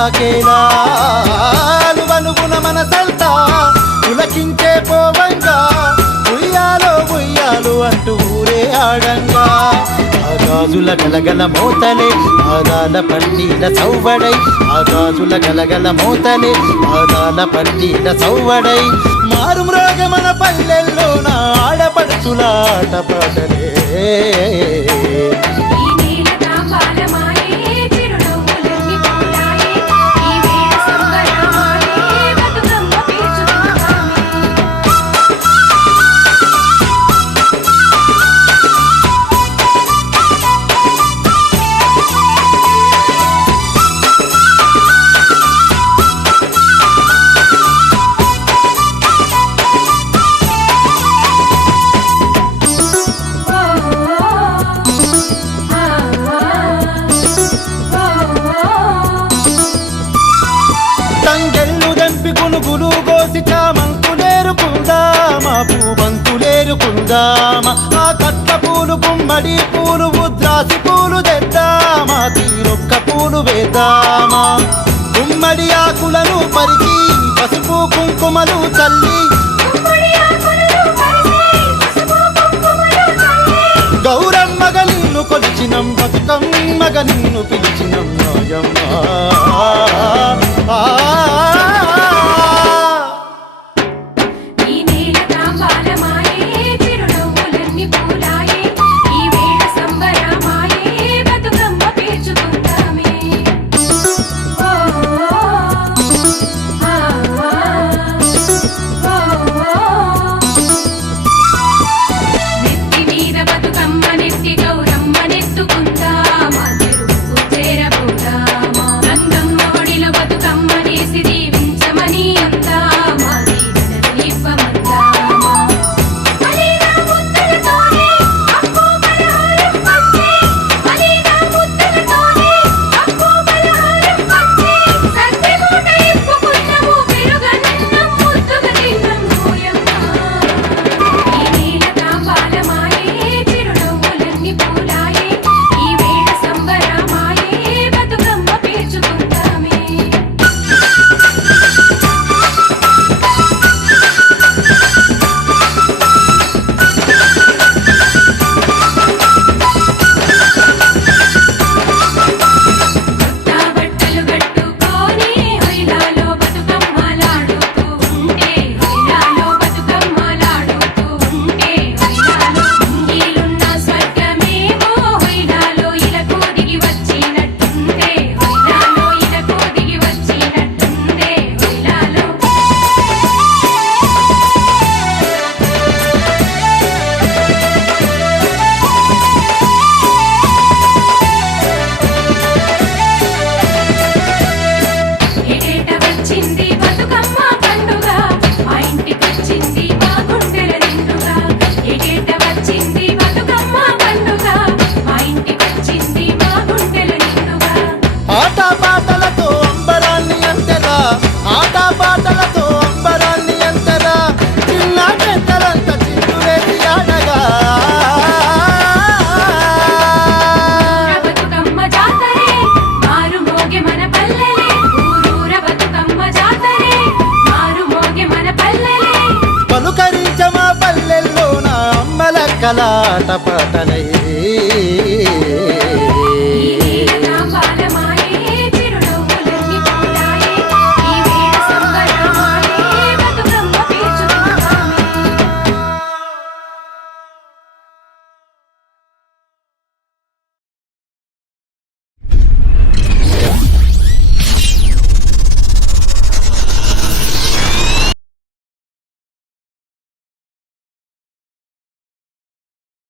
తాకేలా అలువనుగుణ మనసంతా పులకించే పోవంగా ఉయ్యాలో ఉయ్యాలు అంటూ ఊరే ఆడంగా ఆగాజుల గలగల మోతలే ఆదాల పట్టీల సౌవడై ఆగాజుల గలగల మోతలే ఆదాల పట్టీల సౌవడై మారు మ్రోగ మన పల్లెల్లో నా ఆడపడుచులాట పాటలే గునుగులు గోసి చామంతులేరుకుందామా పూబంతులేరుకుందామా ఆ కట్ల పూలు గుమ్మడి పూలు ఉద్రాసి పూలు తెద్దామా తీరొక్క పూలు వేద్దామా గుమ్మడి ఆకులను పరిచి పసుపు కుంకుమలు చల్లి గౌరమ్మగ నిన్ను కొలిచినం బతుకమ్మగ నిన్ను పిలిచినం నాయమ్మా కలాట పాటలే